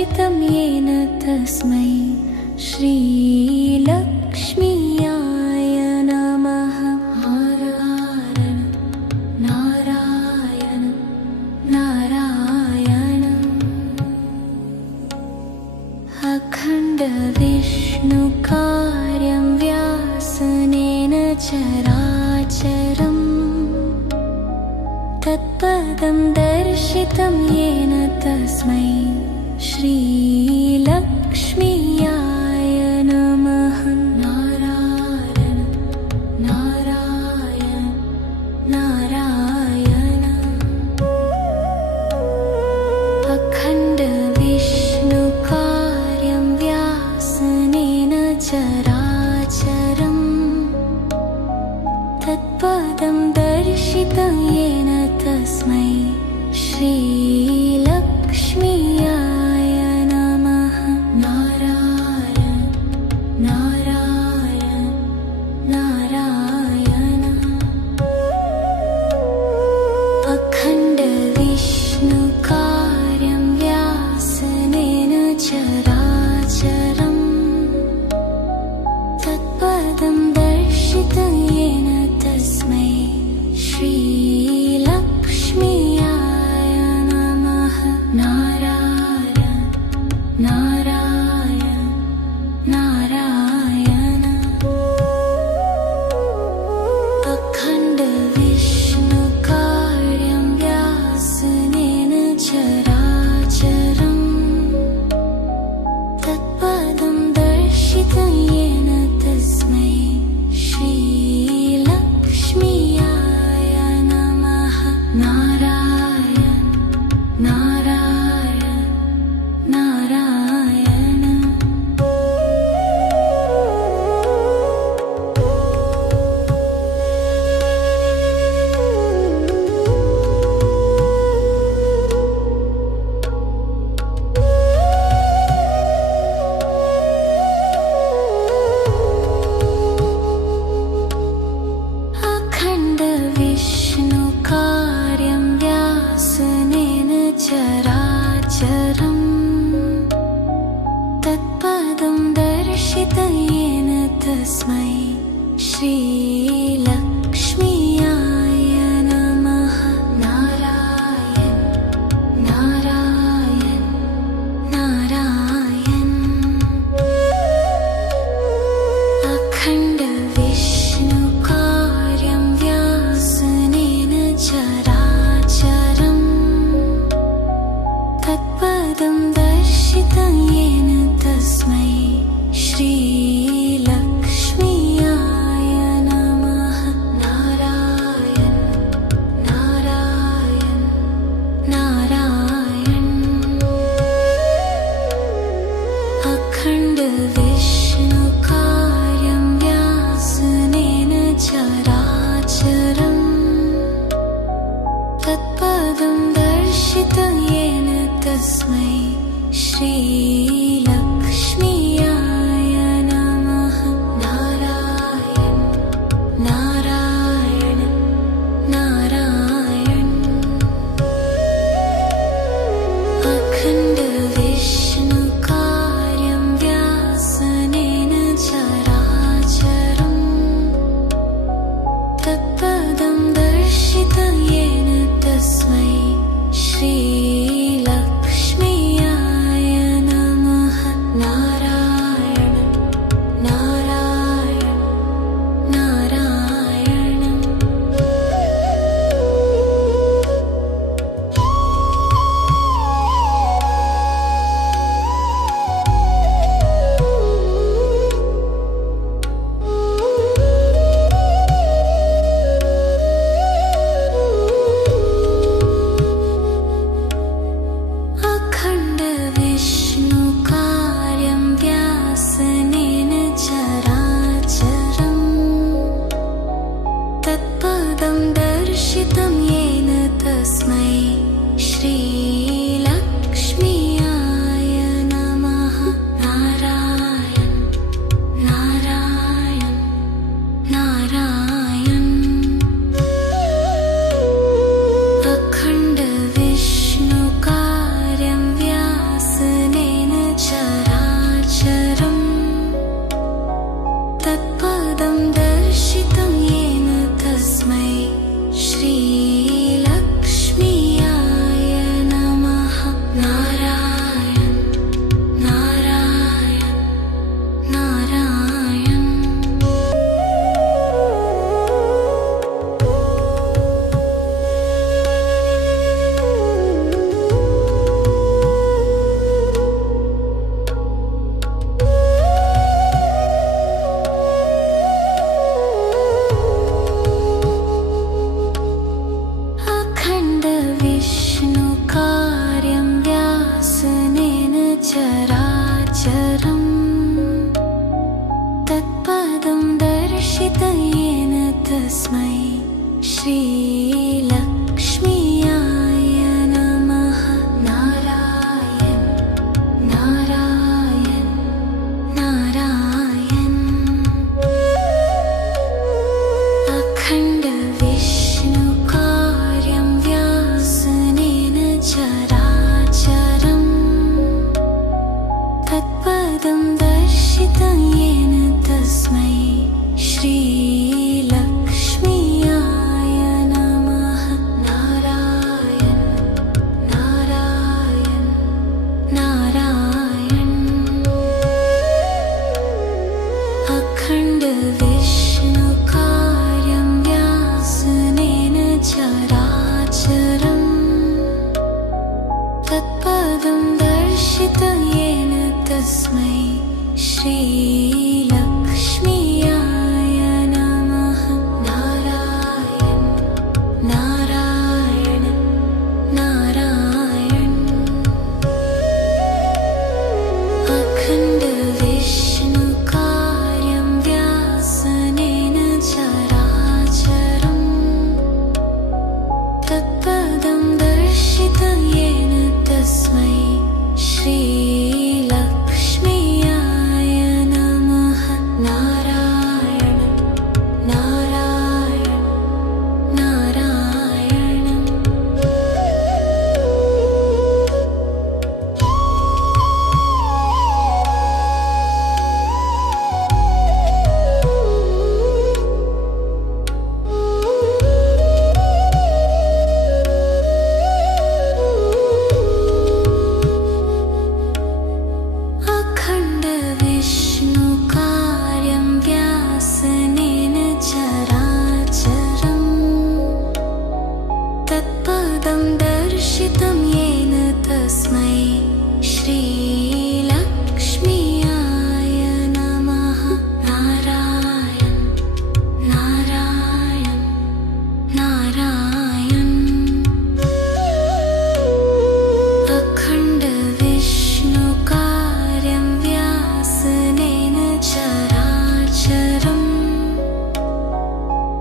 दर्शितं येन तस्मै श्रीलक्ष्म्याय नमः। नारायण नारायण अखण्डविष्णुकार्यं व्यासनेन चराचरम् तत्पदं दर्शितं येन तस्मै श्रीलक्ष्म्याय नमः। नारायण नारायण नारायण अखण्डविष्णुकार्यं व्यासनेन चराचरम् तत्पदं दर्शितं येन तस्मै श्रीलक्ष्म्याय नमः। नारायण नारायण नारायण अखण्डविष्णुकार्यं व्यासनेन चराचरम् तत्पदं दर्शितं येन तस्मै श्रीलक्ष्म्याय नमः। नारायण नारायण नारायण अखण्डविष्णुकार्यं व्यासनेन चराचरम् तत्पदं दर्शितं येन तस्मै श्रीलक्ष्म्याय नमः। नारायण नारायण नारायण अखण्डविष्णुकार्यं व्यासनेन चराचरम् तत्पदं दर्शितं येन तस्मै श्रीलक्ष्म्याय नमः। नारायण नारायण नारायण अखण्डविष्णुकार्यं व्यासनेन चराचरम् तत्पदं दर्शितं येन तस्मै श्रीलक्ष्म्याय नमः। नारायण नारायण नारायण अखण्डविष्णुकार्यं व्यासनेन चराचरम् तत्पदं दर्शितं येन तस्मै श्रीलक्ष्म्याय नमः। नारायण नारायण नारायण अखण्डविष्णुकार्यं व्यासनेन चराचरम् तत्पदं दर्शितं येन तस्मै श्रीलक्ष्म्याय नमः। नारायण नारायण नारायण अखण्डविष्णुकार्यं व्यासनेन चराचरम् तत्पदं दर्शितं येन तस्मै श्रीलक्ष्म्याय नमः। नारायण नारायण नारायण अखण्डविष्णुकार्यं व्यासनेन श्रीलक्ष्म्याय नमः। नारायण नारायण नारायण। अखण्ड विष्णुकार्यं व्यासनेन चराचरम् तत्पदं दर्शितं येन तस्मै श्रीलक्ष्म्याय नमः। नारायण नारायण नारायण। अखण्ड विष्णुकार्यं व्यासनेन चराचरम् तत्पदं दर्शितं येन तस्मै श्रीलक्ष्म्याय नमः। नारायण नारायण नारायण। अखण्ड विष्णुकार्यं व्यासनेन चराचरम् तत्पदं दर्शितं येन तस्मै श्रीलक्ष्म्याय नमः। नारायण नारायण नारायण। अखण्ड विष्णुकार्यं व्यासनेन चराचरम् तत्पदं दर्शितं येन तस्मै श्रीलक्ष्म्याय नमः। नारायण नारायण नारायण। अखण्ड विष्णुकार्यं व्यासनेन चराचरम्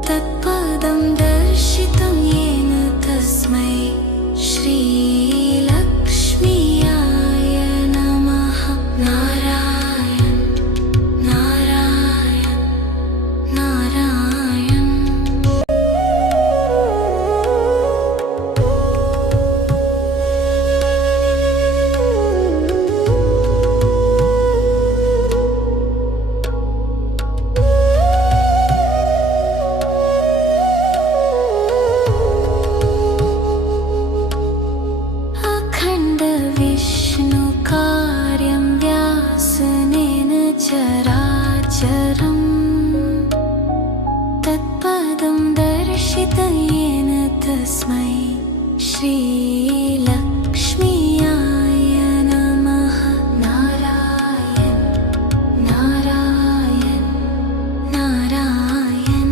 तत्पदं दर्शितं येन तस्मै श्रीलक्ष्म्याय नमः। नारायण नारायण नारायण। अखण्ड विष्णुकार्यं व्यासनेन चराचरम् तत्पदं दर्शितं येन तस्मै श्रीलक्ष्म्याय नमः। नारायण नारायण नारायण।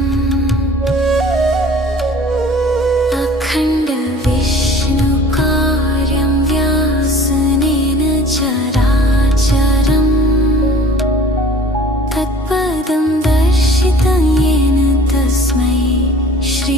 अखण्ड विष्णुकार्यं व्यासनेन चराचरम् तत्पदं दर्शितं येन तस्मै श्रीलक्ष्म्याय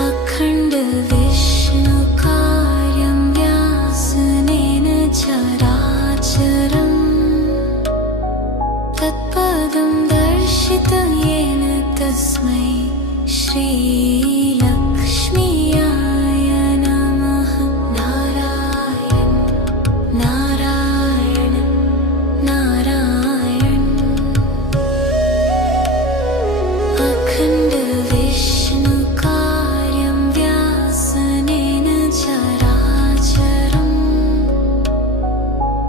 अखण्डविष्णुकार्यं व्यासनेन चराचरम् तत्पदं दर्शितं येन तस्मै श्रीलक्ष्मीयाय नमः। नारायण नारायण नारायण। अखण्डविष्णुकार्यं व्यासनेन चराचरम्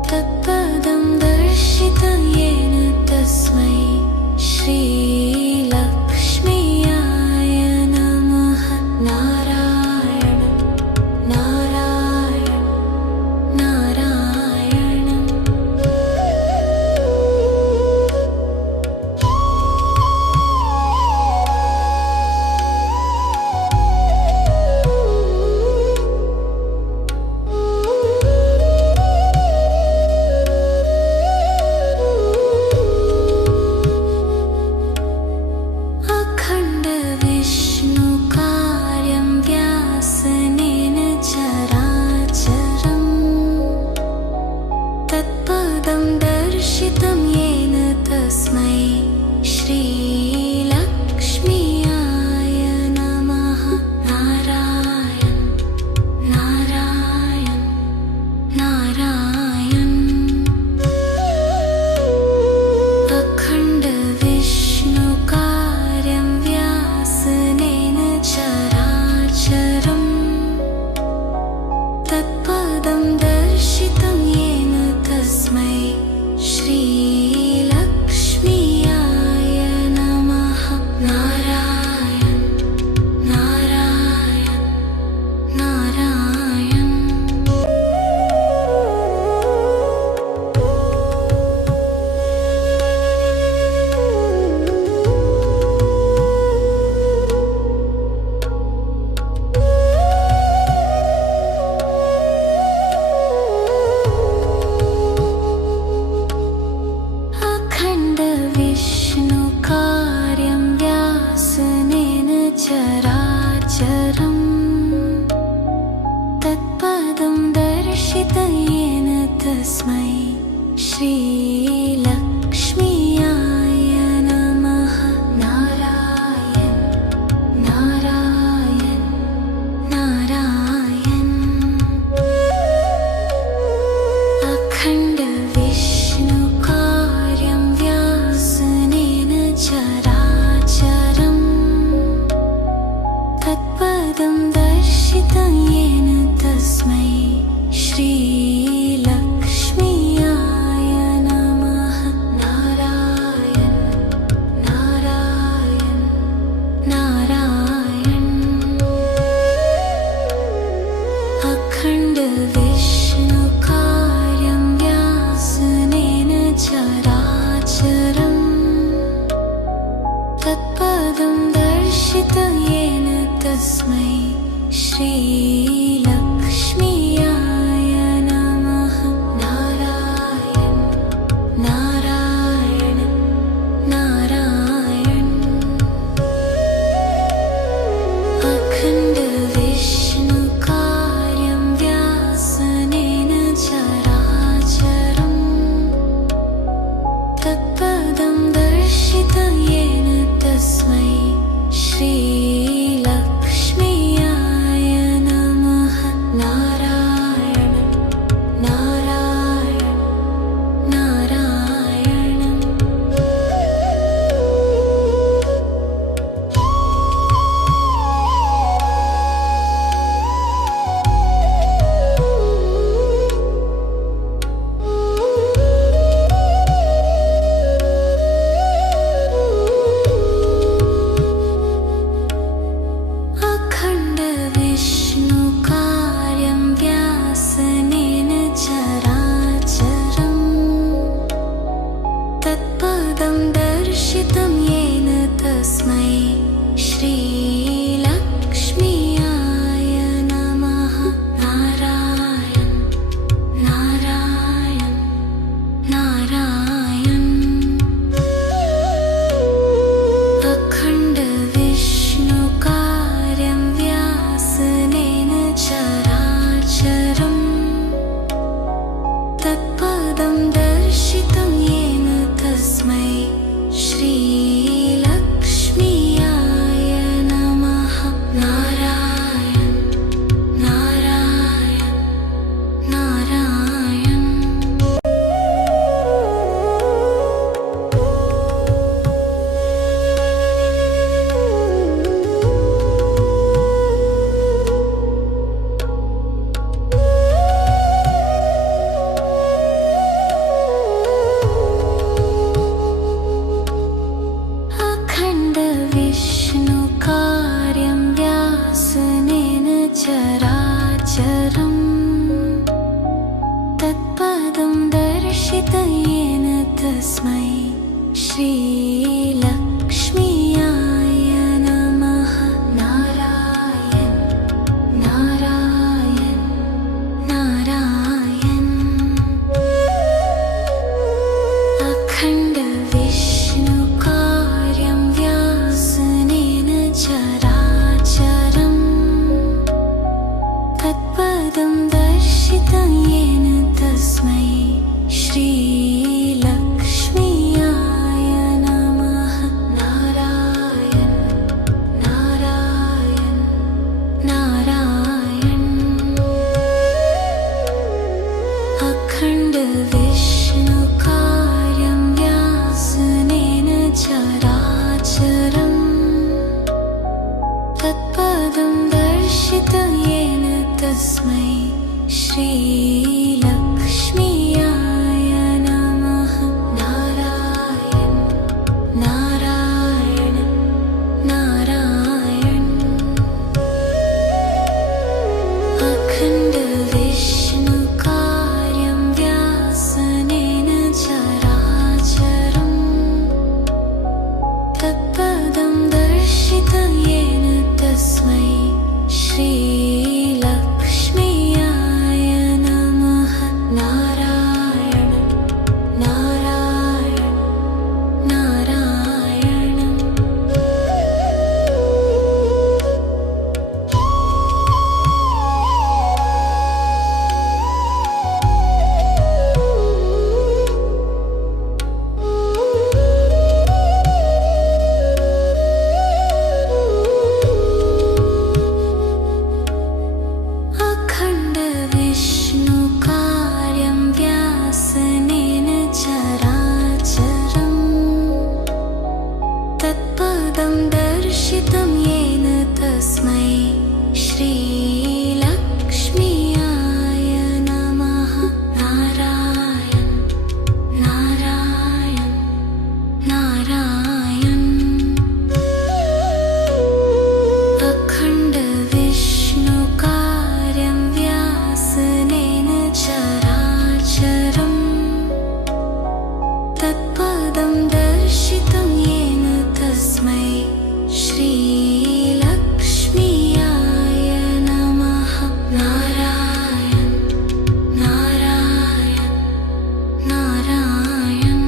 तत्पदं दर्शितं येन तस्मै श्रीलक्ष्मीयाय नमः। नारायण नारायण नारायण। अखण्डविष्णुकार्यं व्यासनेन चराचरम् तत्पदं दर्शितं येन तस्मै श्रीलक्ष्मीयाय नमः। नारायण नारायण नारायण। अखण्डविष्णुकार्यं व्यासनेन चराचरम् तत्पदं दर्शितं येन तस्मै श्रीलक्ष्मीयाय नमः। नारायण नारायण नारायण। अखण्डविष्णुकार्यं व्यासनेन चराचरम् तत्पदं दर्शितं येन तस्मै श्रीलक्ष्मीयाय नमः। नारायण नारायण नारायण। अखण्डविष्णुकार्यं व्यासनेन चराचरम् तत्पदं दर्शितं येन तस्मै श्रीलक्ष्मीयाय नमः। नारायण नारायण नारायण। अखण्डविष्णुकार्यं व्यासनेन चराचरम् तत्पदं दर्शितं येन तस्मै श्रीलक्ष्मीयाय नमः। श्रीलक्ष्मीयाय नमः। नारायण नारायण नारायण। अखण्ड विष्णुकार्यं व्यासनेन चराचरम् तत्पदं दर्शितं येन तस्मै श्रीलक्ष्मीयाय नमः। नारायण नारायण नारायण। अखण्ड विष्णुकार्यं व्यासनेन चराचरम् तत्पदं दर्शितं येन तस्मै श्रीलक्ष्मीयाय नमः। नारायण नारायण नारायण। अखण्ड विष्णुकार्यं व्यासनेन चराचरम् तत्पदं दर्शितं येन तस्मै श्रीलक्ष्मीयाय नमः। नारायण नारायण नारायण।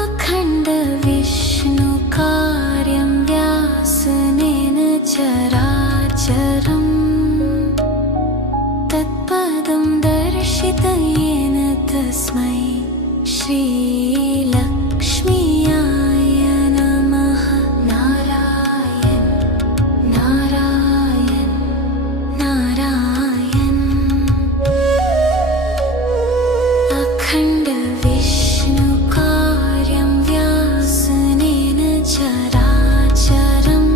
अखण्ड विष्णुकार्यं व्यासनेन चराचरम् तत्पदं दर्शितं येन तस्मै श्रीलक्ष्मीयाय नमः। नारायण नारायण नारायण। अखण्ड विष्णुकार्यं व्यासनेन चराचरम्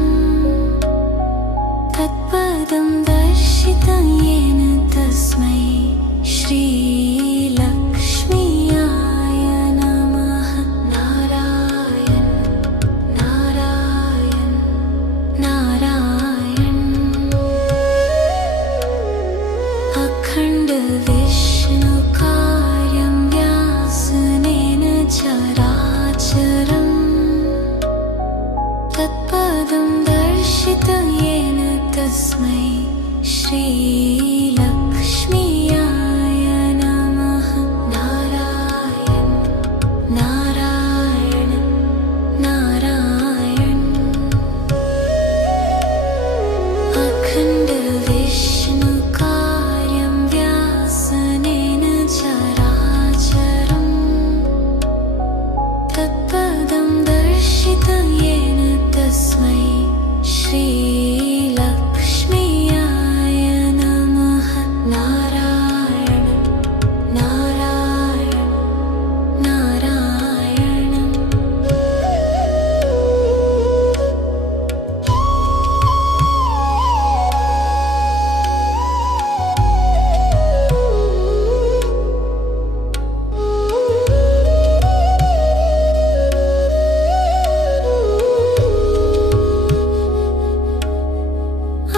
तत्पदं दर्शितं येन तस्मै श्रीलक्ष्मीयाय नमः। नारायण नारायण नारायण। अखण्ड विष्णुकार्यं व्यासनेन चराचरम् तत्पदं दर्शितं येन तस्मै श्रीलक्ष्मीयाय नमः। नारायण नारायण नारायण। अखण्ड विष्णुकार्यं व्यासनेन चराचरम् तत्पदं दर्शितं येन तस्मै श्रीलक्ष्मीयाय नमः। नारायण नारायण नारायण।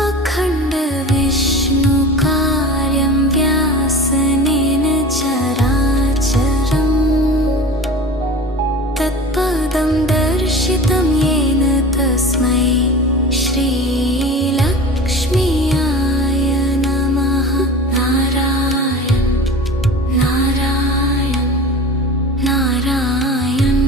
अखण्ड विष्णुकार्यं व्यासनेन चराचरम् तत्पदं दर्शितं येन तस्मै श्रीलक्ष्मीयाय नमः। नारायण नारायण नारायण।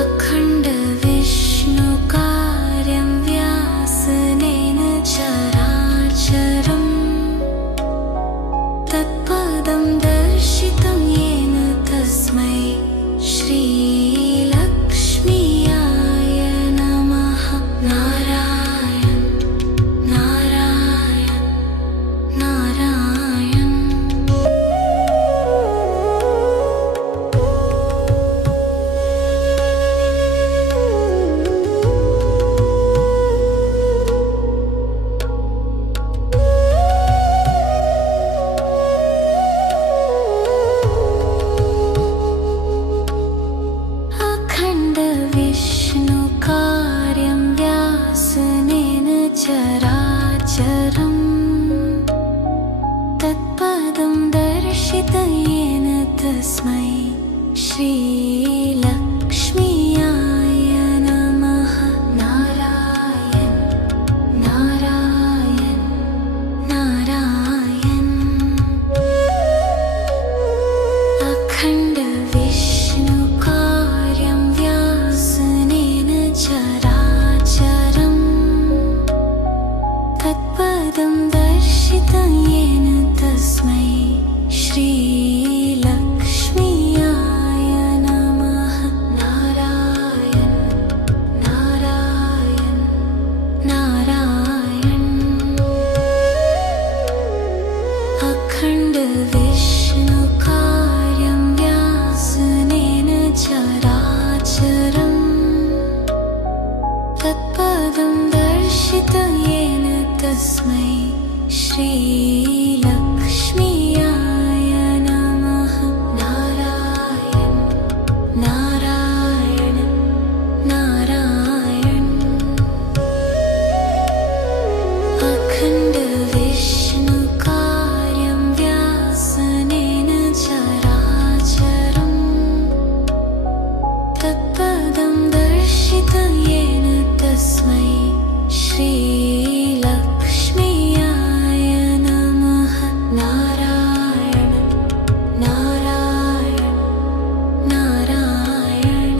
अखण्ड विष्णुकार्यं व्यासनेन चराचरम् तत्पदं दर्शितं येन तस्मै श्री नारायण नारायण अखण्ड विष्णुकार्यं व्यासनेन चराचरम् तत्पदं दर्शितं येन तस्मै श्रीलक्ष्म्याय नमः नारायण नारायण नारायण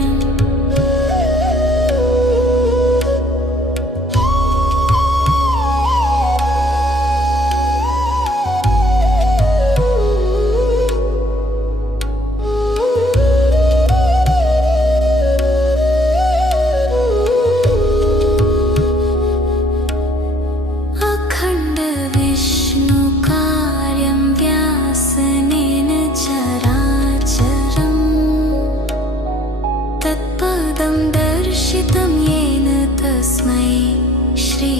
अखण्ड विष्णुकार्यं व्यासनेन चराचरम् तत्पदं दर्शितं येन तस्मै श्री